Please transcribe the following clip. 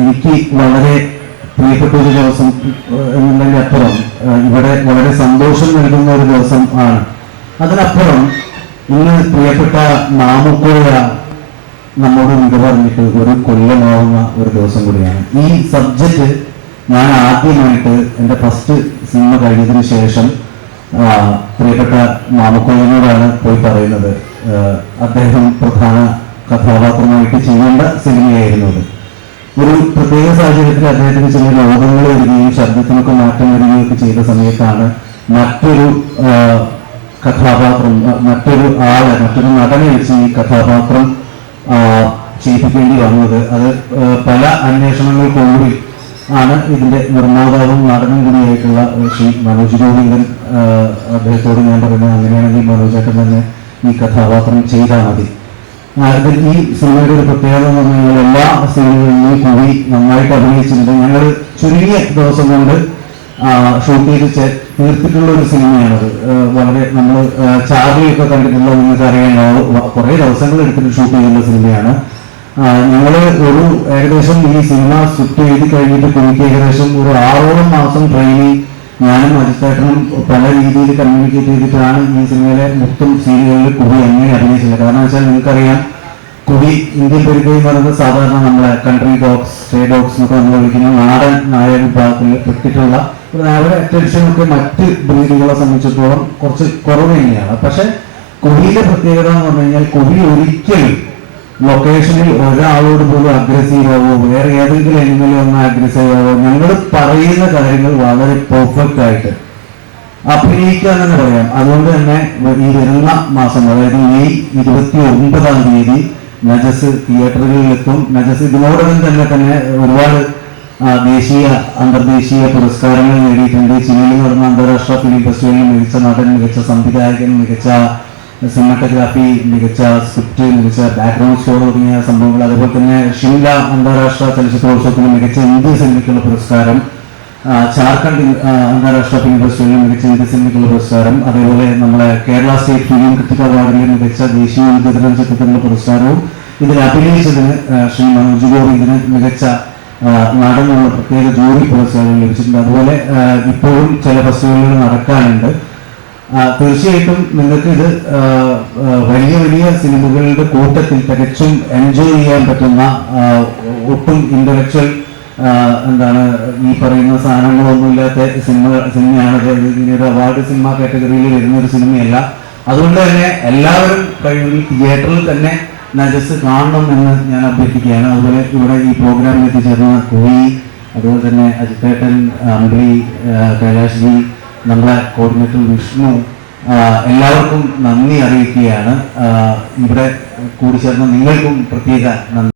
എനിക്ക് വളരെ പ്രിയപ്പെട്ട ഒരു ദിവസം എന്നതിൻ്റെ അപ്പുറം ഇവിടെ വളരെ സന്തോഷം നൽകുന്ന ഒരു ദിവസം ആണ്. അതിനപ്പുറം ഇന്ന് പ്രിയപ്പെട്ട മാമുക്കോയ നമ്മോട് വിട പറഞ്ഞിട്ട് ഒരു കൊല്ലമാവുന്ന ഒരു ദിവസം കൂടിയാണ്. ഈ സബ്ജക്റ്റ് ഞാൻ ആദ്യമായിട്ട് എൻ്റെ ഫസ്റ്റ് സിനിമ കഴിഞ്ഞതിന് ശേഷം പ്രിയപ്പെട്ട മാമുക്കോയനോടാണ് പോയി പറയുന്നത്. അദ്ദേഹം പ്രധാന കഥാപാത്രമായിട്ട് ചെയ്യേണ്ട സിനിമയായിരുന്നു അത്. ഒരു പ്രത്യേക സാഹചര്യത്തിൽ അദ്ദേഹത്തിന് ചില രോഗങ്ങൾ വരികയും ശബ്ദത്തിനൊക്കെ മാറ്റം വരികയൊക്കെ ചെയ്ത സമയത്താണ് മറ്റൊരു കഥാപാത്രം, മറ്റൊരു നടനെ വെച്ച് ഈ കഥാപാത്രം ചെയ്യിപ്പിക്കേണ്ടി വന്നത്. അത് പല അന്വേഷണങ്ങൾക്കൊടുവിൽ ആണ് ഇതിന്റെ നിർമ്മാതാവും നടനും കൂടിയായിട്ടുള്ള ശ്രീ മനോജ് ഗോവിന്ദൻ അദ്ദേഹത്തോട് ഞാൻ പറയുന്നത്, അങ്ങനെയാണെങ്കിൽ മനോജേട്ടൻ തന്നെ ഈ കഥാപാത്രം ചെയ്താൽ മതി. ഈ സിനിമയുടെ ഒരു പ്രത്യേകത എന്ന് പറഞ്ഞാൽ എല്ലാ സിനിമകളിലും കൂടി നന്നായിട്ട് അഭിനയിച്ചിട്ടുണ്ട്. ഞങ്ങൾ ചുരുങ്ങിയ ദിവസം കൊണ്ട് ഷൂട്ട് ചെയ്ത് തീർത്തിട്ടുള്ള ഒരു സിനിമയാണത്. വളരെ നമ്മൾ ചാർലിയൊക്കെ കണ്ടിട്ടുള്ള നിങ്ങൾക്ക് അറിയാനാവും, കുറേ ദിവസങ്ങൾ എടുത്തിട്ട് ഷൂട്ട് ചെയ്യുന്ന സിനിമയാണ്. ഞങ്ങൾ ഒരു ഏകദേശം ഈ സിനിമ സ്ക്രിപ്റ്റ് എഴുതി കഴിഞ്ഞിട്ട് എനിക്ക് ഏകദേശം ഒരു 6 മാസം ട്രെയിനിങ് ഞാനും അജിത്തേട്ടനും പല രീതിയിൽ കമ്മ്യൂണിക്കേറ്റ് ചെയ്തിട്ടാണ് ഈ സിനിമയിലെ മൊത്തം സീനുകളിൽ കുവി എങ്ങനെ അഭിനയിച്ചില്ല. കാരണം വെച്ചാൽ നിങ്ങൾക്കറിയാം, കുവി ഇന്ത്യൻ പരിധി എന്ന് പറയുന്നത് സാധാരണ നമ്മളെ കൺട്രി ഡോഗ്സ്, സ്റ്റേ ഡോഗ്സ് എന്നൊക്കെ നമ്മൾ വിളിക്കുന്ന നാടൻ നായ വിഭാഗത്തിൽ പെട്ടിട്ടുള്ള ഒരു അവരുടെ അറ്റൻഷനൊക്കെ മറ്റ് ബ്രീഡുകളെ സംബന്ധിച്ചിടത്തോളം കുറച്ച് കുറവ് തന്നെയാണ്. പക്ഷെ കുവിയുടെ പ്രത്യേകത എന്ന് പറഞ്ഞു കഴിഞ്ഞാൽ കുവി ഒരിക്കലും ലൊക്കേഷനിൽ ഒരാളോട് പോലും അഗ്രസീവ് ആവോ, വേറെ ഏതെങ്കിലും എങ്കിലും ഒന്ന് അഗ്രസീവ് ആവോ, ഞങ്ങൾ പറയുന്ന കാര്യങ്ങൾ വളരെ പെർഫെക്റ്റ് ആയിട്ട് അഭിനയിക്കാൻ തന്നെ പറയാം. അതുകൊണ്ട് തന്നെ ഈ വരുന്ന മാസം, അതായത് മെയ് 29-ാം തീയതി നജസ് തിയേറ്ററുകളിലെത്തും. നജസ് ഇതിനോടകം തന്നെ ഒരുപാട് ദേശീയ അന്തർദേശീയ പുരസ്കാരങ്ങൾ നേടിയിട്ടുണ്ട്. ചിലിയിൽ നടന്ന അന്താരാഷ്ട്ര ഫിലിം ഫെസ്റ്റിവലിൽ മികച്ച നടൻ, മികച്ച സംവിധായകൻ, മികച്ച സിനിമാറ്റോഗ്രാഫി, മികച്ച സ്ക്രിപ്റ്റ്, മികച്ച ബാക്ക്ഗ്രൗണ്ട് സ്കോർ തുടങ്ങിയ സംഭവങ്ങൾ. അതേപോലെ തന്നെ ഷിംല അന്താരാഷ്ട്ര ചലച്ചിത്രോത്സവത്തിന് മികച്ച ഇന്ത്യൻ സിനിമയ്ക്കുള്ള പുരസ്കാരം, ജാർഖണ്ഡ് അന്താരാഷ്ട്ര ഫിലിം ഫെസ്റ്റിവലിൽ മികച്ച ഇന്ത്യൻ സിനിമയ്ക്കുള്ള പുരസ്കാരം, അതേപോലെ നമ്മുടെ കേരള സ്റ്റേറ്റ് ഫിലിം ക്രിട്ടിക് അവാർഡിൽ മികച്ച ദേശീയ വിദ്യാഭ്യാസ ചിത്രത്തിനുള്ള പുരസ്കാരവും ഇതിൽ അഭിനയിച്ചതിന് ശ്രീ മനോജ് ഗോവിന്ദന് മികച്ച നടനുള്ള പ്രത്യേക ജൂറി പുരസ്കാരം ലഭിച്ചിട്ടുണ്ട്. അതുപോലെ ഇപ്പോഴും ചില ഫെസ്റ്റിവലുകൾ നടക്കാനുണ്ട്. തീർച്ചയായിട്ടും നിങ്ങൾക്ക് ഇത് വലിയ വലിയ സിനിമകളുടെ കൂട്ടത്തിൽ തികച്ചും എൻജോയ് ചെയ്യാൻ പറ്റുന്ന, ഒട്ടും ഇന്റലക്ച്വൽ ഈ പറയുന്ന സാധനങ്ങളൊന്നുമില്ലാത്ത സിനിമയാണ്. ഒരു അവാർഡ് സിനിമ കാറ്റഗറിയിൽ വരുന്ന ഒരു സിനിമയല്ല. അതുകൊണ്ട് തന്നെ എല്ലാവരും കഴിയുമെങ്കിൽ തിയേറ്ററിൽ തന്നെ നജസ് കാണണം എന്ന് ഞാൻ അഭ്യർത്ഥിക്കുകയാണ്. അതുപോലെ ഇവിടെ ഈ പ്രോഗ്രാമിൽ എത്തിച്ചേർന്ന കുവി, അതുപോലെ തന്നെ അജിത്തേട്ടൻ, അമ്പിളി, കൈലാഷ് ജി, നമ്മളെ കോർഡിനേറ്റർ വിഷ്ണു, എല്ലാവർക്കും നന്ദി അറിയിക്കുകയാണ്. ഇവിടെ കൂടിച്ചേർന്ന നിങ്ങൾക്കും പ്രത്യേക നന്ദി.